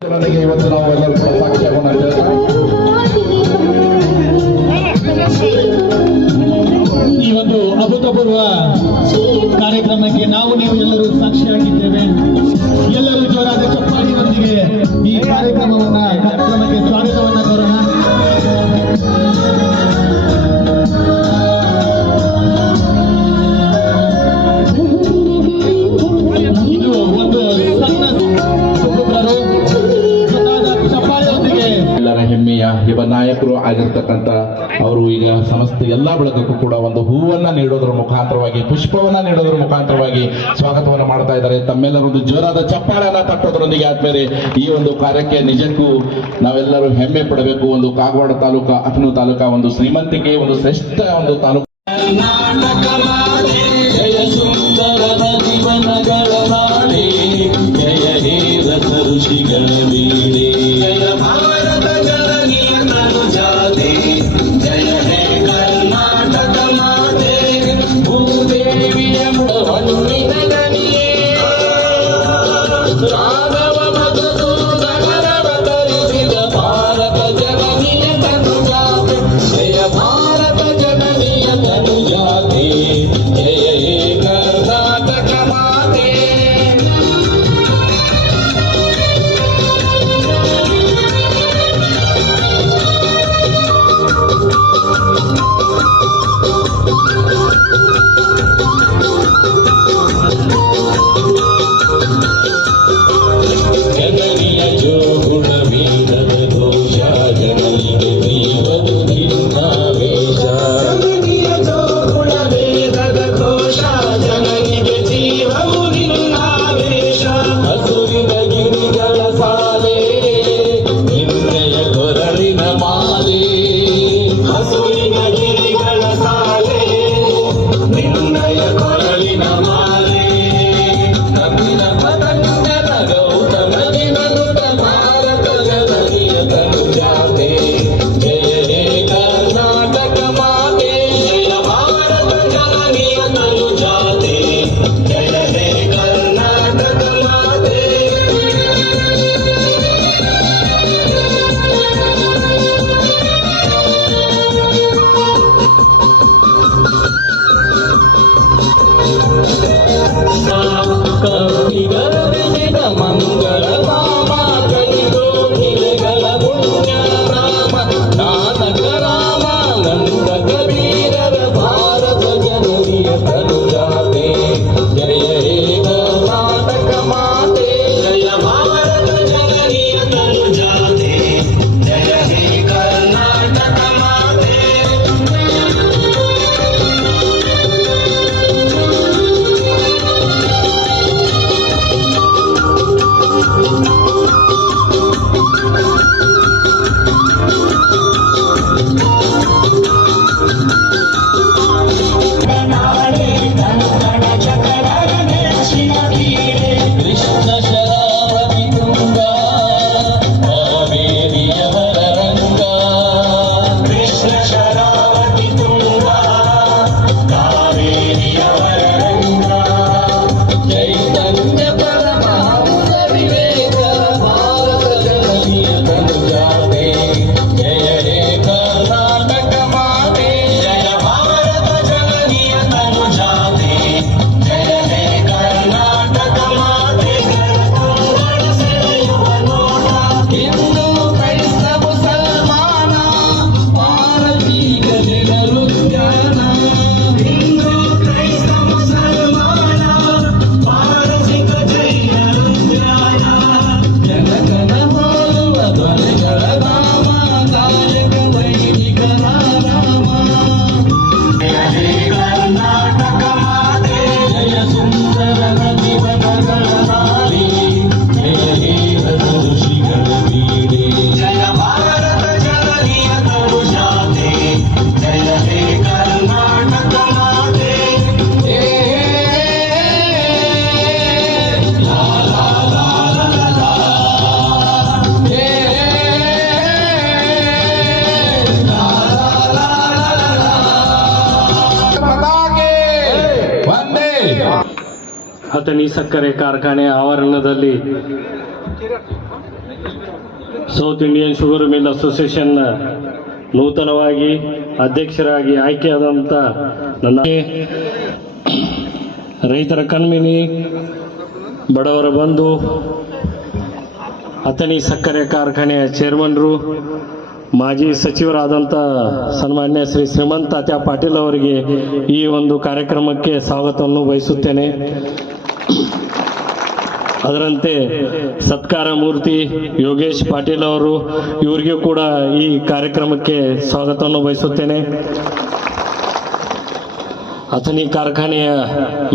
ಇವತ್ತು ನಾವು ಎಲ್ಲರೂ ಕೂಡ ಸಾಕ್ಷ್ಯಗೊಂಡಿದ್ದೇವೆ ಈ ಒಂದು ಅಭೂತಪೂರ್ವ ಕಾರ್ಯಕ್ರಮಕ್ಕೆ ನಾವು ನೀವು ಎಲ್ಲರೂ ಸಾಕ್ಷಿಯಾಗಿದ್ದೇವೆ. ಎಲ್ಲರೂ ಜೋರಾದ ಚಪ್ಪಾಳಿಯೊಂದಿಗೆ ಈ ಕಾರ್ಯಕ್ರಮವನ್ನ ಆಗಿರ್ತಕ್ಕಂಥ ಅವರು ಈಗ ಸಂಸ್ಥೆ ಎಲ್ಲ ಬಳಗಕ್ಕೂ ಕೂಡ ಒಂದು ಹೂವನ್ನ ನೀಡೋದ್ರ ಮುಖಾಂತರವಾಗಿ, ಪುಷ್ಪವನ್ನ ನೀಡೋದ್ರ ಮುಖಾಂತರವಾಗಿ ಸ್ವಾಗತವನ್ನು ಮಾಡ್ತಾ ಇದ್ದಾರೆ. ತಮ್ಮೆಲ್ಲರೊಂದು ಜೋರಾದ ಚಪ್ಪಾಳನ್ನ ತಟ್ಟೋದ್ರೊಂದಿಗೆ ಆದ್ಮೇಲೆ ಈ ಒಂದು ಕಾರ್ಯಕ್ಕೆ ನಿಜಕ್ಕೂ ನಾವೆಲ್ಲರೂ ಹೆಮ್ಮೆ ಪಡಬೇಕು. ಒಂದು ಕಾಗವಾಡ ತಾಲೂಕಾ ಅಥಣಿ ತಾಲೂಕಾ, ಒಂದು ಶ್ರೀಮಂತಿಕೆ, ಒಂದು ಶ್ರೇಷ್ಠ ಒಂದು ತಾಲೂಕು. ಅಥಣಿ ಸಕ್ಕರೆ ಕಾರ್ಖಾನೆ ಆವರಣದಲ್ಲಿ south Indian sugar mill association ನೂತನವಾಗಿ ಅಧ್ಯಕ್ಷರಾಗಿ ಆಯ್ಕೆಯಾದಂಥ ನನ್ನ ರೈತರ ಕಣ್ಮಿನಿ ಬಡವರ ಬಂಧು ಅಥಣಿ ಸಕ್ಕರೆ ಕಾರ್ಖಾನೆಯ ಚೇರ್ಮನ್ರು, ಮಾಜಿ ಸಚಿವರಾದಂಥ ಸನ್ಮಾನ್ಯ ಶ್ರೀ ಶ್ರೀಮಂತ ತಾತ್ಯ ಪಾಟೀಲ್ ಅವರಿಗೆ ಈ ಒಂದು ಕಾರ್ಯಕ್ರಮಕ್ಕೆ ಸ್ವಾಗತವನ್ನು ಬಯಸುತ್ತೇನೆ ಅದರಂತೆ ಸತ್ಕಾರ ಮೂರ್ತಿ ಯೋಗೇಶ್ ಪಾಟೀಲ್ ಅವರು ಇವರಿಗೂ ಕೂಡ ಈ ಕಾರ್ಯಕ್ರಮಕ್ಕೆ ಸ್ವಾಗತವನ್ನು ಬಯಸುತ್ತೇನೆ. ಅಥಣಿ ಕಾರ್ಖಾನೆಯ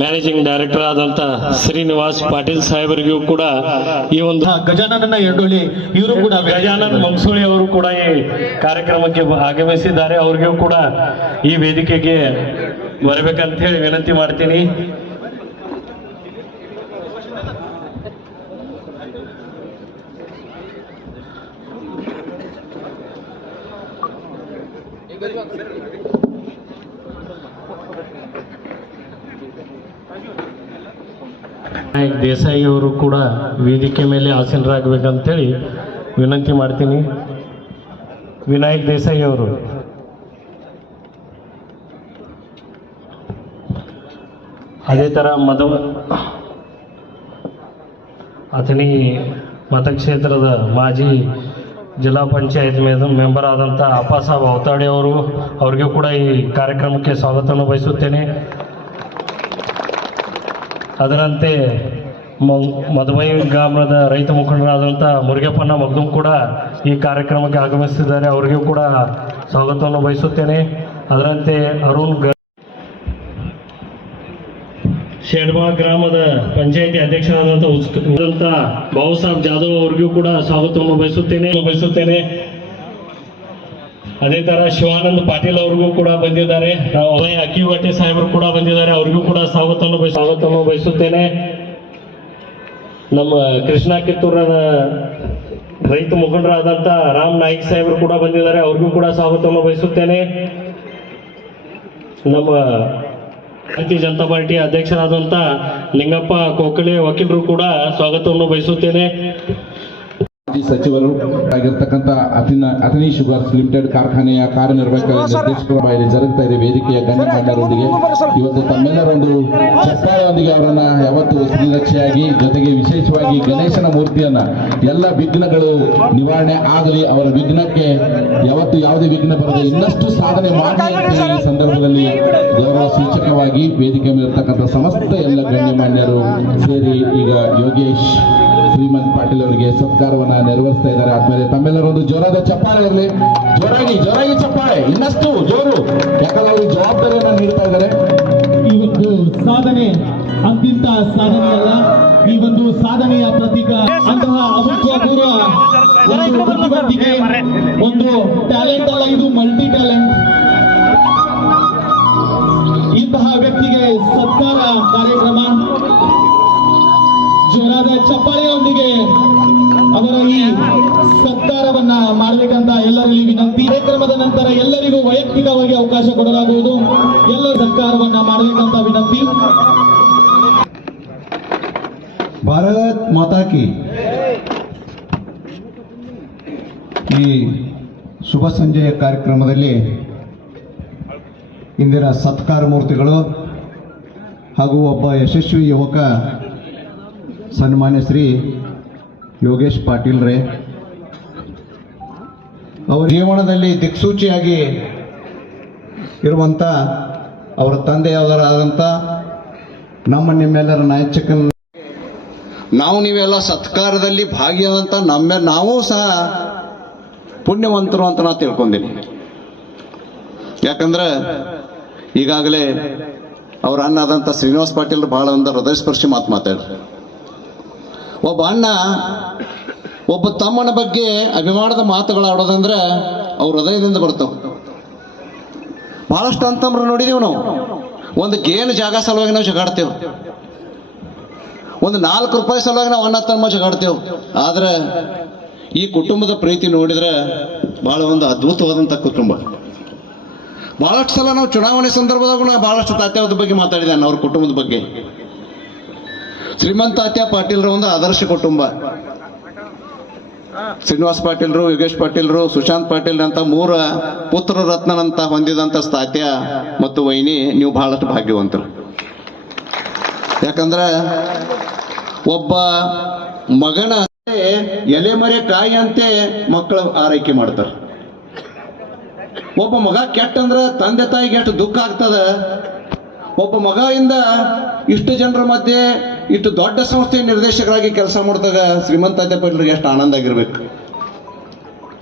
ಮ್ಯಾನೇಜಿಂಗ್ ಡೈರೆಕ್ಟರ್ ಆದಂತ ಶ್ರೀನಿವಾಸ್ ಪಾಟೀಲ್ ಸಾಹೇಬರಿಗೂ ಕೂಡ ಈ ಒಂದು ಗಜಾನನ ಎರಡೊಳ್ಳಿ ಇವರು ಕೂಡ ಗಜಾನನ್ ಮಂಸೂಳಿ ಅವರು ಕೂಡ ಈ ಕಾರ್ಯಕ್ರಮಕ್ಕೆ ಆಗಮಿಸಿದ್ದಾರೆ. ಅವ್ರಿಗೂ ಕೂಡ ಈ ವೇದಿಕೆಗೆ ಬರಬೇಕಂತ ಹೇಳಿ ವಿನಂತಿ ಮಾಡ್ತೀನಿ. ನಾಯಕ್ ದೇಸಾಯಿ ಅವರು ಕೂಡ ವೇದಿಕೆ ಮೇಲೆ ಆಸೀನರಾಗಬೇಕಂತೇಳಿ ವಿನಂತಿ ಮಾಡ್ತೀನಿ. ವಿನಾಯಕ್ ದೇಸಾಯಿ ಅವರು. ಅದೇ ಥರ ಮಧು ಅಥಣಿ ಮತಕ್ಷೇತ್ರದ ಮಾಜಿ ಜಿಲ್ಲಾ ಪಂಚಾಯತ್ ಮೆಂಬರ್ ಆದಂಥ ಅಪ್ಪಾಸಾಬ್ ಅವತಾಡಿ ಅವರು, ಅವ್ರಿಗೂ ಕೂಡ ಈ ಕಾರ್ಯಕ್ರಮಕ್ಕೆ ಸ್ವಾಗತವನ್ನು ಬಯಸುತ್ತೇನೆ. ಅದರಂತೆ ಮಧುಮೈ ಗ್ರಾಮದ ರೈತ ಮುಖಂಡರಾದಂಥ ಮುರುಗಪ್ಪನ ಮಗ್ದುಂ ಕೂಡ ಈ ಕಾರ್ಯಕ್ರಮಕ್ಕೆ ಆಗಮಿಸುತ್ತಿದ್ದಾರೆ. ಅವರಿಗೂ ಕೂಡ ಸ್ವಾಗತವನ್ನು ಬಯಸುತ್ತೇನೆ. ಅದರಂತೆ ಅರುಣ್ ಗ ಗ್ರಾಮದ ಪಂಚಾಯತಿ ಅಧ್ಯಕ್ಷರಾದಂಥ ಬಾಬು ಸಾಹೇಬ್ ಜಾಧವ್ ಅವರಿಗೂ ಕೂಡ ಸ್ವಾಗತವನ್ನು ಬಯಸುತ್ತೇನೆ. ಬಯಸುತ್ತೇನೆ. ಅದೇ ತರ ಶಿವಾನಂದ್ ಪಾಟೀಲ್ ಅವ್ರಿಗೂ ಕೂಡ ಬಂದಿದ್ದಾರೆ. ನಾವು ಅಭಯ ಅಕ್ಕಿಗಟ್ಟೆ ಸಾಹೇಬರು ಕೂಡ ಬಂದಿದ್ದಾರೆ. ಅವ್ರಿಗೂ ಕೂಡ ಸ್ವಾಗತವನ್ನು ಸ್ವಾಗತವನ್ನು ಬಯಸುತ್ತೇನೆ. ನಮ್ಮ ಕೃಷ್ಣ ಕಿತ್ತೂರನ ರೈತ ಮುಖಂಡರಾದಂತ ರಾಮ್ ನಾಯ್ಕ್ ಸಾಹೇಬರು ಕೂಡ ಬಂದಿದ್ದಾರೆ. ಅವ್ರಿಗೂ ಕೂಡ ಸ್ವಾಗತವನ್ನು ಬಯಸುತ್ತೇನೆ. ನಮ್ಮ ಭಾರತೀಯ ಜನತಾ ಪಾರ್ಟಿ ಅಧ್ಯಕ್ಷರಾದಂತ ಲಿಂಗಪ್ಪ ಕೊಕ್ಕಳೆ ವಕೀಲರು ಕೂಡ ಸ್ವಾಗತವನ್ನು ಬಯಸುತ್ತೇನೆ. ಮಾಜಿ ಸಚಿವರು ಆಗಿರ್ತಕ್ಕಂಥ ಅಥಿನ ಅಥನಿ ಶುಗರ್ಸ್ ಲಿಮಿಟೆಡ್ ಕಾರ್ಖಾನೆಯ ಕಾರ್ಯನಿರ್ವಾಹಕ ನಿರ್ದೇಶಕರ ಬಾಯಲ್ಲಿ ಜರುಗ್ತಾ ಇದೆ ವೇದಿಕೆಯ ಗಣ್ಯಮಾನ್ಯರೊಂದಿಗೆ ಇವತ್ತು ತಮ್ಮೆಲ್ಲರೊಂದು ಸರ್ಕಾರದೊಂದಿಗೆ ಅವರನ್ನ ಯಾವತ್ತು ಶ್ರೀರಕ್ಷೆಯಾಗಿ ಜೊತೆಗೆ ವಿಶೇಷವಾಗಿ ಗಣೇಶನ ಮೂರ್ತಿಯನ್ನ ಎಲ್ಲ ವಿಘ್ನಗಳು ನಿವಾರಣೆ ಆಗಲಿ ಅವರ ವಿಘ್ನಕ್ಕೆ ಯಾವತ್ತು ಯಾವುದೇ ವಿಘ್ನ ಬರದೆ ಇನ್ನಷ್ಟು ಸಾಧನೆ ಮಾಡಿ ಈ ಸಂದರ್ಭದಲ್ಲಿ ಗೌರವ ಸೂಚಕವಾಗಿ ವೇದಿಕೆ ಮೇಲಿರ್ತಕ್ಕಂಥ ಸಮಸ್ತ ಎಲ್ಲ ಗಣ್ಯಮಾನ್ಯರು ಸೇರಿ ಈಗ ಯೋಗೇಶ್ ಶ್ರೀಮಂತ್ ಪಾಟೀಲ್ ಅವರಿಗೆ ಸತ್ಕಾರವನ್ನ ನೆರವೇರಿಸ್ತಾ ಇದ್ದಾರೆ. ಆದ್ಮೇಲೆ ತಮ್ಮೆಲ್ಲರೊಂದು ಜೋರಾದ ಚಪ್ಪಾಳೆ ಇರಲಿ. ಜೋರಾಗಿ ಜೋರಾಗಿ ಚಪ್ಪಾಳೆ. ಇನ್ನಷ್ಟು ಜೋರು. ಯಾಕಂದ್ರೆ ಅವರು ಜವಾಬ್ದಾರಿಯನ್ನ ನೀಡ್ತಾ ಇದ್ದಾರೆ. ಈ ಒಂದು ಸಾಧನೆ ಅಂತಿಂತ ಸಾಧನೆ ಅಲ್ಲ. ಈ ಒಂದು ಸಾಧನೆಯ ಪ್ರತೀಕ ಅಂತಹ ಒಂದು ಟ್ಯಾಲೆಂಟ್ ಅಲ್ಲ, ಇದು ಮಲ್ಟಿ ಟ್ಯಾಲೆಂಟ್ ಇಂತಹ ವ್ಯಕ್ತಿಗೆ ಸತ್ಕಾರ ಕಾರ್ಯಕ್ರಮ. ಜೋರಾದ ಚಪ್ಪಾಳೆಯೊಂದಿಗೆ ಅವರ ಈ ಸತ್ಕಾರವನ್ನ ಮಾಡಬೇಕಂತ ಎಲ್ಲರಲ್ಲಿ ವಿನಂತಿ. ಕಾರ್ಯಕ್ರಮದ ನಂತರ ಎಲ್ಲರಿಗೂ ವೈಯಕ್ತಿಕವಾಗಿ ಅವಕಾಶ ಕೊಡಲಾಗುವುದು. ಎಲ್ಲ ಸತ್ಕಾರವನ್ನ ಮಾಡಬೇಕಂತ ವಿನಂತಿ. ಭಾರತ್ ಮಾತಾಕಿ ಈ ಶುಭ ಸಂಜೆಯ ಕಾರ್ಯಕ್ರಮದಲ್ಲಿ ಇಂದಿನ ಸತ್ಕಾರ ಮೂರ್ತಿಗಳು ಹಾಗೂ ಒಬ್ಬ ಯಶಸ್ವಿ ಯುವಕ ಸನ್ಮಾನ್ಯ ಶ್ರೀ ಯೋಗೇಶ್ ಪಾಟೀಲ್ ರೇ. ಅವರ ಜೀವನದಲ್ಲಿ ದಿಕ್ಸೂಚಿಯಾಗಿ ಇರುವಂಥ ಅವರ ತಂದೆಯವರಾದಂಥ ನಮ್ಮ ನಿಮ್ಮೆಲ್ಲರ ನಾಯಕ ನಾವು ನೀವೆಲ್ಲ ಸತ್ಕಾರದಲ್ಲಿ ಭಾಗಿಯಾದಂಥ ನಮ್ಮ ನಾವು ಸಹ ಪುಣ್ಯವಂತರು ಅಂತ ನಾ ತಿಳ್ಕೊಂಡಿನಿ. ಯಾಕಂದ್ರೆ ಈಗಾಗಲೇ ಅವರ ಅನ್ನಾದಂಥ ಶ್ರೀನಿವಾಸ್ ಪಾಟೀಲ್ ಬಹಳ ಒಂದು ಹೃದಯಸ್ಪರ್ಶಿ ಮಾತು ಮಾತಾಡ್ರಿ ಒಬ್ಬ ಅಣ್ಣ, ಒಬ್ಬ ತಮ್ಮನ ಬಗ್ಗೆ ಅಭಿಮಾನದ ಮಾತುಗಳು ಆಡೋದಂದ್ರೆ ಅವ್ರ ಹೃದಯದಿಂದ ಬರ್ತಾವ ಬಹಳಷ್ಟು ಅಂತಮ್ರ ನೋಡಿದೀವಿ ನಾವು. ಒಂದು ಗೇನು ಜಾಗ ಸಲುವಾಗಿ ನಾವು ಜಗಾಡ್ತೇವೆ. ಒಂದು ನಾಲ್ಕು ರೂಪಾಯಿ ಸಲುವಾಗಿ ನಾವು ಅಣ್ಣ ತಮ್ಮ ಜಗಾಡ್ತೇವೆ. ಆದ್ರೆ ಈ ಕುಟುಂಬದ ಪ್ರೀತಿ ನೋಡಿದ್ರೆ ಬಹಳ ಒಂದು ಅದ್ಭುತವಾದಂಥ ಕುಟುಂಬ. ಬಹಳಷ್ಟು ಸಲ ನಾವು ಚುನಾವಣೆ ಸಂದರ್ಭದಾಗ ಬಹಳಷ್ಟು ತಾತ್ಯಾವದ ಬಗ್ಗೆ ಮಾತಾಡಿದ್ದಾನೆ ಅವ್ರ ಕುಟುಂಬದ ಬಗ್ಗೆ. ಶ್ರೀಮಂತ ತಾತ್ಯ ಪಾಟೀಲ್ರ ಒಂದು ಆದರ್ಶ ಕುಟುಂಬ. ಶ್ರೀನಿವಾಸ್ ಪಾಟೀಲ್ರು, ಯೋಗೇಶ್ ಪಾಟೀಲ್ರು, ಸುಶಾಂತ್ ಪಾಟೀಲ್ ಅಂತ ಮೂರ ಪುತ್ರ ರತ್ನನಂತ ಹೊಂದಿದಂತ ತಾತ್ಯ ಮತ್ತು ವೈನಿ, ನೀವು ಬಹಳಷ್ಟು ಭಾಗ್ಯವಂತರು. ಯಾಕಂದ್ರೆ ಒಬ್ಬ ಮಗನ ಎಲೆ ಮರೆ ಕಾಯಿ ಅಂತೆ ಮಕ್ಕಳು ಆರೈಕೆ ಮಾಡ್ತಾರೆ. ಒಬ್ಬ ಮಗ ಕೆಟ್ಟ ಅಂದ್ರೆ ತಂದೆ ತಾಯಿಗೆ ಎಷ್ಟು ದುಃಖ ಆಗ್ತದ? ಒಬ್ಬ ಮಗ ಇಂದ ಇಷ್ಟು ಜನರ ಮಧ್ಯೆ ಇಷ್ಟು ದೊಡ್ಡ ಸಂಸ್ಥೆಯ ನಿರ್ದೇಶಕರಾಗಿ ಕೆಲಸ ಮಾಡಿದಾಗ ಶ್ರೀಮಂತ ಅಧ್ಯಾಪಕರಿಗೆ ಎಷ್ಟು ಆನಂದ ಆಗಿರ್ಬೇಕು.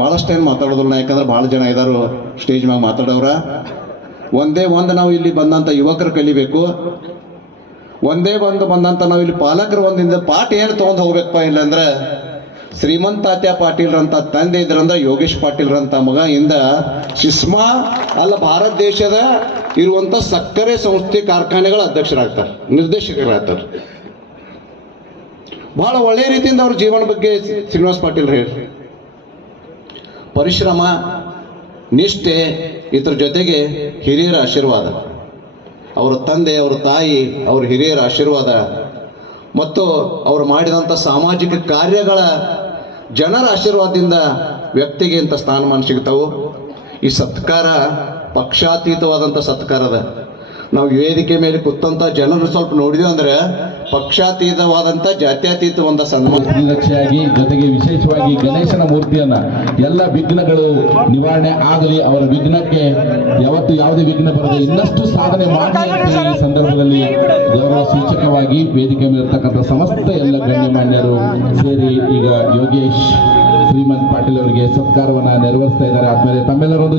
ಭಾಳಷ್ಟು ಏನು ಮಾತಾಡೋದಿಲ್ಲ, ಯಾಕಂದ್ರೆ ಭಾಳ ಜನ ಇದಾರು, ಸ್ಟೇಜ್ ಮ್ಯಾಗ ಮಾತಾಡೋರ ಒಂದೇ ಒಂದು ನಾವು ಇಲ್ಲಿ ಬಂದಂತ ಯುವಕರು ಕಲಿಬೇಕು. ಒಂದೇ ಒಂದು ಬಂದಂತ ನಾವು ಇಲ್ಲಿ ಪಾಲಕರು ಒಂದಿಂದ ಪಾಠ ಏನು ತೊಗೊಂಡು ಹೋಗ್ಬೇಕಪ್ಪ ಇಲ್ಲಾಂದ್ರೆ ಶ್ರೀಮಂತಾತ್ಯ ಪಾಟೀಲ್ರಂತ ತಂದೆ ಇದ್ರಂದ್ರ ಯೋಗೇಶ್ ಪಾಟೀಲ್ರಂತ ಮಗ ಇಂದ ಸಿಸ್ಮಾ ಅಲ್ಲ ಭಾರತ ದೇಶದ ಇರುವಂತ ಸಕ್ಕರೆ ಸಂಸ್ಥೆ ಕಾರ್ಖಾನೆಗಳ ಅಧ್ಯಕ್ಷರಾಗ್ತಾರೆ, ನಿರ್ದೇಶಕರಾಗ್ತಾರೆ. ಬಹಳ ಒಳ್ಳೆಯ ರೀತಿಯಿಂದ ಅವ್ರ ಜೀವನ ಬಗ್ಗೆ ಶ್ರೀನಿವಾಸ್ ಪಾಟೀಲ್ ಹೇಳಿ. ಪರಿಶ್ರಮ, ನಿಷ್ಠೆ, ಇದ್ರ ಜೊತೆಗೆ ಹಿರಿಯರ ಆಶೀರ್ವಾದ. ಅವರ ತಂದೆ, ಅವರ ತಾಯಿ, ಅವ್ರ ಹಿರಿಯರ ಆಶೀರ್ವಾದ. ಮತ್ತು ಅವರು ಮಾಡಿದಂಥ ಸಾಮಾಜಿಕ ಕಾರ್ಯಗಳ ಜನರ ಆಶೀರ್ವಾದದಿಂದ ವ್ಯಕ್ತಿಗೆ ಇಂಥ ಸ್ಥಾನಮಾನ ಸಿಗ್ತಾವು. ಈ ಸತ್ಕಾರ ಪಕ್ಷಾತೀತವಾದಂಥ ಸತ್ಕಾರದ ನಾವು ವೇದಿಕೆ ಮೇಲೆ ಕೂತಂತ ಜನರು ಸ್ವಲ್ಪ ನೋಡಿದ್ವಿ ಅಂದ್ರೆ ಪಕ್ಷಾತೀತವಾದಂಥ ಜಾತ್ಯತೀತ ಒಂದು ಸನ್ಮಾನ. ಜೊತೆಗೆ ವಿಶೇಷವಾಗಿ ಗಣೇಶನ ಮೂರ್ತಿಯನ್ನ ಎಲ್ಲ ವಿಘ್ನಗಳು ನಿವಾರಣೆ ಆಗಲಿ, ಅವರ ವಿಘ್ನಕ್ಕೆ ಯಾವತ್ತು ಯಾವುದೇ ವಿಘ್ನ ಬರದೆ ಇನ್ನಷ್ಟು ಸಾಧನೆ ಮಾಡಲಿ ಈ ಸಂದರ್ಭದಲ್ಲಿ ಗೌರವ ಸೂಚಕವಾಗಿ ವೇದಿಕೆ ಮೇಲಿರ್ತಕ್ಕಂಥ ಸಮಸ್ತ ಎಲ್ಲ ಗಣ್ಯಮಾನ್ಯರು ಸೇರಿ ಈಗ ಯೋಗೇಶ್ ಶ್ರೀಮಂತ್ ಪಾಟೀಲ್ ಅವರಿಗೆ ಸತ್ಕಾರವನ್ನ ನೆರವೇರಿಸ್ತಾ ಇದ್ದಾರೆ. ಆದ್ಮೇಲೆ ತಮ್ಮೆಲ್ಲರೊಂದು